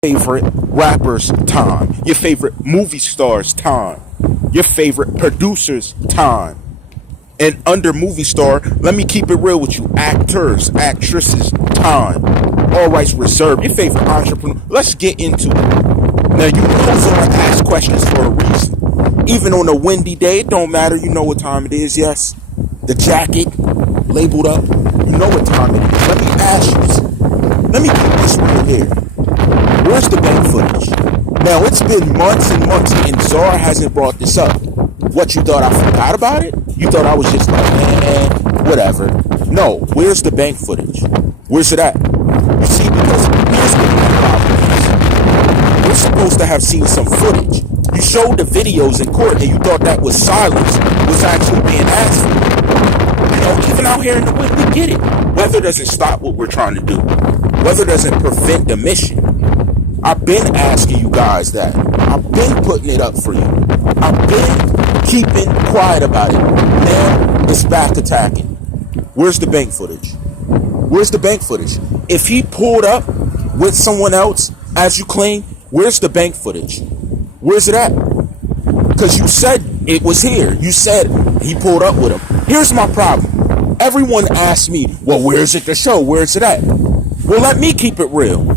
favorite rappers' time, your favorite movie stars' time, your favorite producers' time. And under movie star, let me keep it real with you, actors, actresses' time. All rights reserved. Your favorite entrepreneur. Let's get into it. Now, you know someone asks questions for a reason. Even on a windy day, it don't matter. You know what time it is, yes? The jacket, labeled up. You know what time it is. Let me ask you this. Let me keep this right here. Where's the bank footage? Now, it's been months and months, and TheCzarr hasn't brought this up. What, you thought I forgot about it? You thought I was just like, whatever. No, where's the bank footage? Where's it at? You see, because here's what my problem is. We're supposed to have seen some footage. You showed the videos in court, and you thought that was silence was actually being asked for. You know, even out here in the wind, we get it. Weather doesn't stop what we're trying to do. Weather doesn't prevent the mission. I've been asking you guys that. I've been putting it up for you. I've been keeping quiet about it. Now it's back attacking. Where's the bank footage? Where's the bank footage? If he pulled up with someone else, as you claim, where's the bank footage? Where's it at? Because you said it was here. You said he pulled up with him. Here's my problem. Everyone asks me, well, where's it to show? Where's it at? Well, let me keep it real.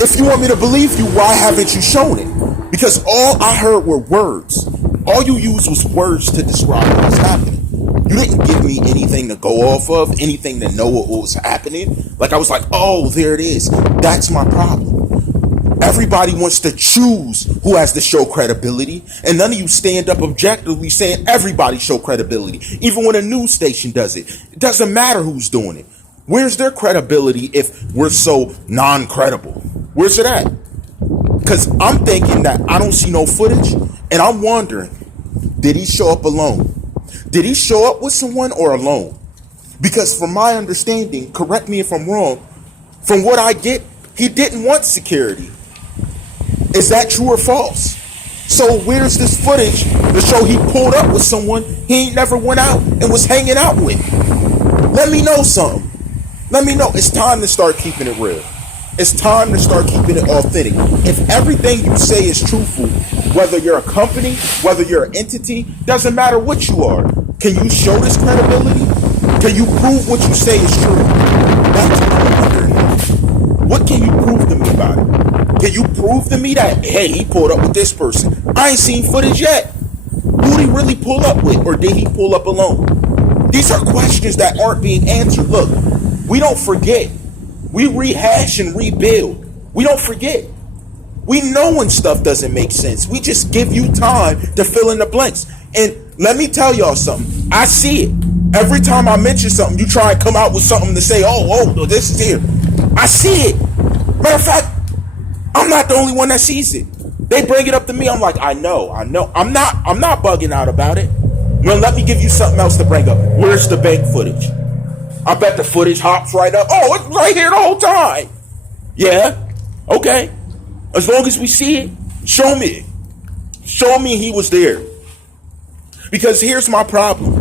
If you want me to believe you, why haven't you shown it? Because all I heard were words. All you used was words to describe what was happening. You didn't give me anything to go off of, anything to know what was happening. Like I was like, oh, there it is. That's my problem. Everybody wants to choose who has to show credibility, and none of you stand up objectively saying everybody show credibility. Even when a news station does it, it doesn't matter who's doing it. Where's their credibility if we're so non-credible? Where's it at? Because I'm thinking that I don't see no footage, and I'm wondering, did he show up alone? Did he show up with someone or alone? Because from my understanding, correct me if I'm wrong, from what I get, he didn't want security. Is that true or false? So where's this footage to show he pulled up with someone he ain't never went out and was hanging out with? Let me know something. Let me know. It's time to start keeping it real. It's time to start keeping it authentic. If everything you say is truthful, whether you're a company, whether you're an entity, doesn't matter what you are. Can you show this credibility? Can you prove what you say is true? That's what I'm wondering. What can you prove to me about it? Can you prove to me that, hey, he pulled up with this person? I ain't seen footage yet. Who did he really pull up with? Or did he pull up alone? These are questions that aren't being answered. Look, we don't forget. We rehash and rebuild. We don't forget. We know when stuff doesn't make sense. We just give you time to fill in the blanks. And let me tell y'all something. I see it. Every time I mention something, you try and come out with something to say, oh, this is here. I see it. Matter of fact, I'm not the only one that sees it. They bring it up to me. I'm like, I know. I'm not bugging out about it. Well, let me give you something else to bring up. Where's the bank footage? I bet the footage hops right up. Oh, it's right here the whole time. Yeah, okay. As long as we see it, show me. Show me he was there. Because here's my problem.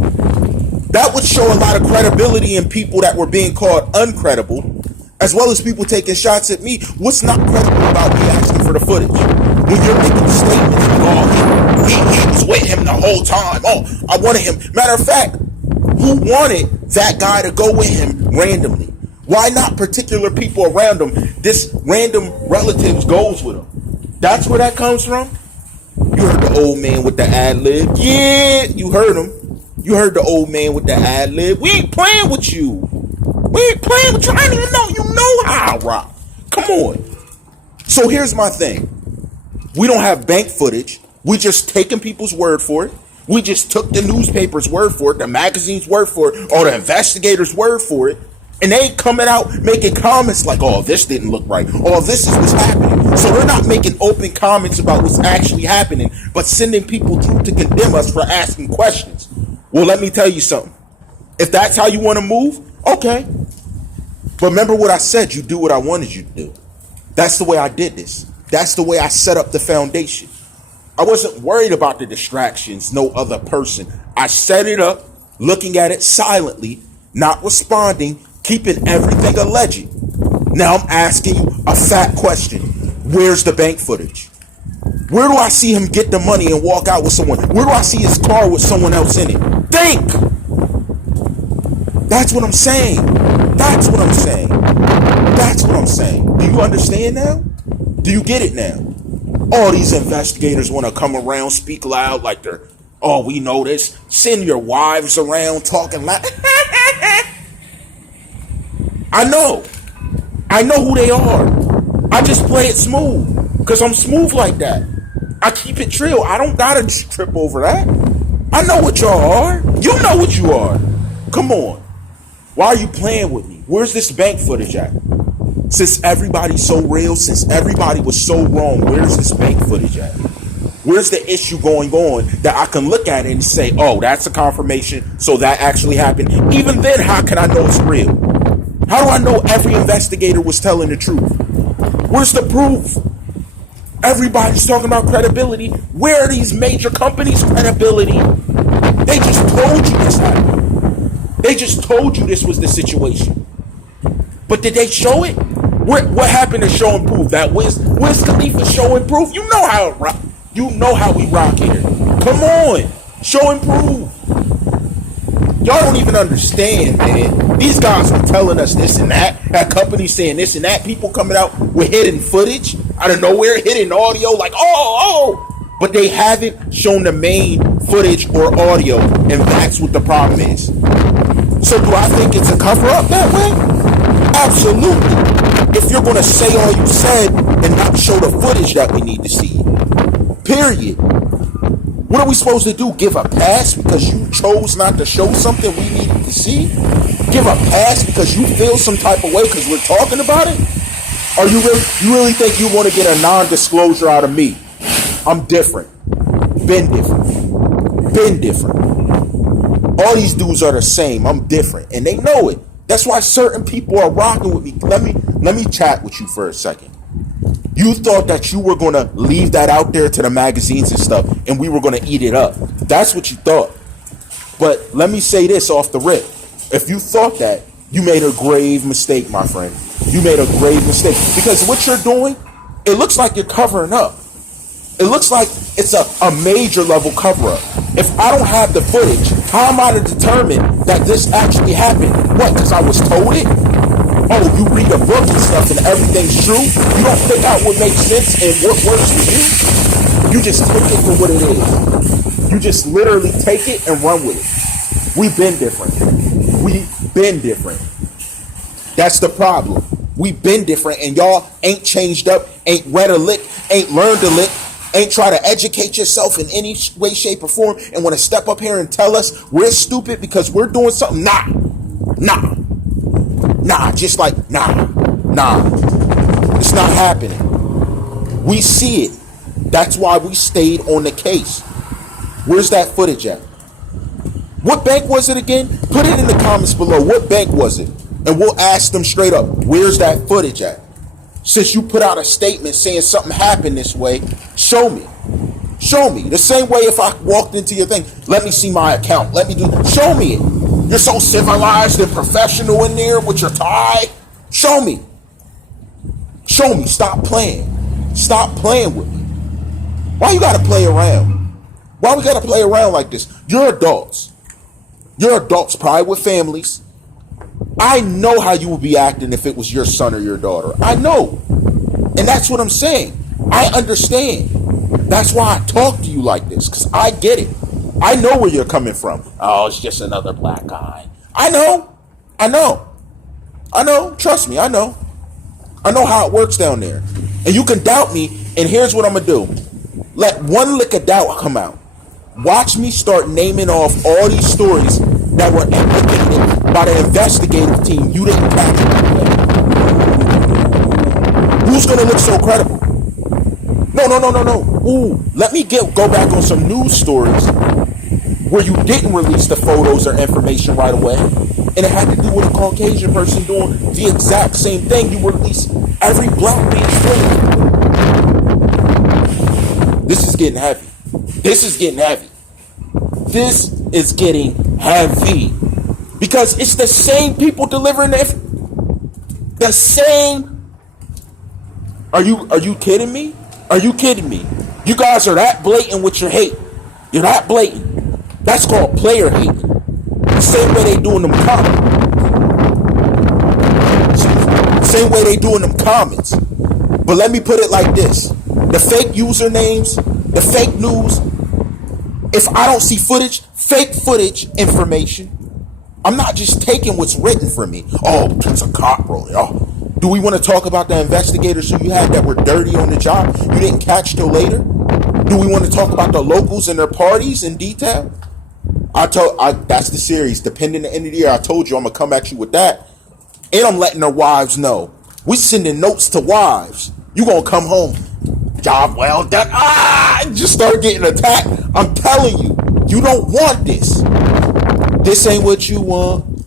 That would show a lot of credibility in people that were being called uncredible, as well as people taking shots at me. What's not credible about me asking for the footage? When you're making statements, oh, he was with him the whole time. Oh, I wanted him. Matter of fact, who wanted that guy to go with him randomly? Why not particular people around him? This random relatives goes with him. That's where that comes from. You heard the old man with the ad lib. Yeah, you heard him. You heard the old man with the ad lib. We ain't playing with you. We ain't playing with you. I don't even know. You know how I rock. Come on. So here's my thing. We don't have bank footage. We just taking people's word for it. We just took the newspaper's word for it, the magazine's word for it, or the investigator's word for it, and they ain't coming out making comments like, oh, this didn't look right, oh, this is what's happening. So they're not making open comments about what's actually happening, but sending people through to condemn us for asking questions. Well, let me tell you something. If that's how you want to move, okay. But remember what I said, you do what I wanted you to do. That's the way I did this. That's the way I set up the foundation. I wasn't worried about the distractions, no other person. I set it up, looking at it silently, not responding, keeping everything alleged. Now I'm asking you a fat question. Where's the bank footage? Where do I see him get the money and walk out with someone? Where do I see his car with someone else in it? Think! That's what I'm saying. That's what I'm saying. That's what I'm saying. Do you understand now? Do you get it now? All these investigators want to come around, speak loud like they're, oh, we know this. Send your wives around talking loud. I know. I know who they are. I just play it smooth because I'm smooth like that. I keep it trill. I don't gotta trip over that. I know what y'all are. You know what you are. Come on. Why are you playing with me? Where's this bank footage at? Since everybody's so real, since everybody was so wrong, where's this bank footage at? Where's the issue going on that I can look at it and say, oh, that's a confirmation, so that actually happened? Even then, how can I know it's real? How do I know every investigator was telling the truth? Where's the proof? Everybody's talking about credibility. Where are these major companies' credibility? They just told you this happened. They just told you this was the situation. But did they show it? What happened to show and prove? That Wiz Khalifa show and prove? You know how we rock here. Come on, show and prove. Y'all don't even understand, man. These guys are telling us this and that. That company's saying this and that. People coming out with hidden footage out of nowhere, hidden audio, like oh. But they haven't shown the main footage or audio, and that's what the problem is. So do I think it's a cover-up that way? Absolutely. If you're going to say all you said and not show the footage that we need to see. Period. What are we supposed to do? Give a pass because you chose not to show something we needed to see? Give a pass because you feel some type of way because we're talking about it? Or you really think you want to get a non-disclosure out of me? I'm different. Been different. Been different. All these dudes are the same. I'm different. And they know it. That's why certain people are rocking with me. Let me chat with you for a second. You thought that you were going to leave that out there to the magazines and stuff, and we were going to eat it up. That's what you thought. But let me say this off the rip. If you thought that, you made a grave mistake, my friend. You made a grave mistake. Because what you're doing, it looks like you're covering up. It looks like it's a major level cover-up. If I don't have the footage, how am I to determine that this actually happened? What, because I was told it? Oh, you read a book and stuff and everything's true? You don't pick out what makes sense and what works for you? You just take it for what it is. You just literally take it and run with it. We've been different. We've been different. That's the problem. We've been different and y'all ain't changed up, ain't read a lick, ain't learned a lick, ain't try to educate yourself in any way, shape, or form and want to step up here and tell us we're stupid because we're doing something. Nah, just like, nah. It's not happening. We see it. That's why we stayed on the case. Where's that footage at? What bank was it again? Put it in the comments below. What bank was it? And we'll ask them straight up, where's that footage at? Since you put out a statement saying something happened this way, show me. Show me. The same way if I walked into your thing, let me see my account. Let me do that. Show me it. You're so civilized and professional in there with your tie. Show me. Show me. Stop playing. Stop playing with me. Why you gotta play around? Why we gotta play around like this? You're adults. You're adults, probably with families. I know how you would be acting if it was your son or your daughter. I know. And that's what I'm saying. I understand. That's why I talk to you like this, because I get it. I know where you're coming from. Oh, it's just another black guy. I know. Trust me, I know. I know how it works down there. And you can doubt me, and here's what I'm going to do. Let one lick of doubt come out. Watch me start naming off all these stories that were implicated by the investigative team. You didn't catch it. Who's going to look so credible? No. Ooh, let me go back on some news stories where you didn't release the photos or information right away, and it had to do with a Caucasian person doing the exact same thing. You release every black man's footage. This is getting heavy. This is getting heavy because it's the same people delivering the The same. Are you kidding me? Are you kidding me? You guys are that blatant with your hate. You're that blatant. That's called player hate. The same way they doing them comments. Same way they doing them comments. But let me put it like this. The fake usernames, the fake news, if I don't see footage, fake footage information, I'm not just taking what's written for me. Oh, it's a cop rolling. Oh, do we want to talk about the investigators who you had that were dirty on the job you didn't catch till later? Do we want to talk about the locals and their parties in detail? That's the series. Depending on the end of the year, I told you I'm gonna come at you with that. And I'm letting their wives know. We sending notes to wives. You gonna come home. Job well done. Just start getting attacked. I'm telling you, you don't want this. This ain't what you want.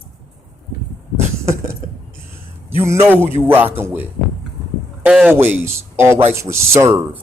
You know who you rocking with. Always, all rights reserved.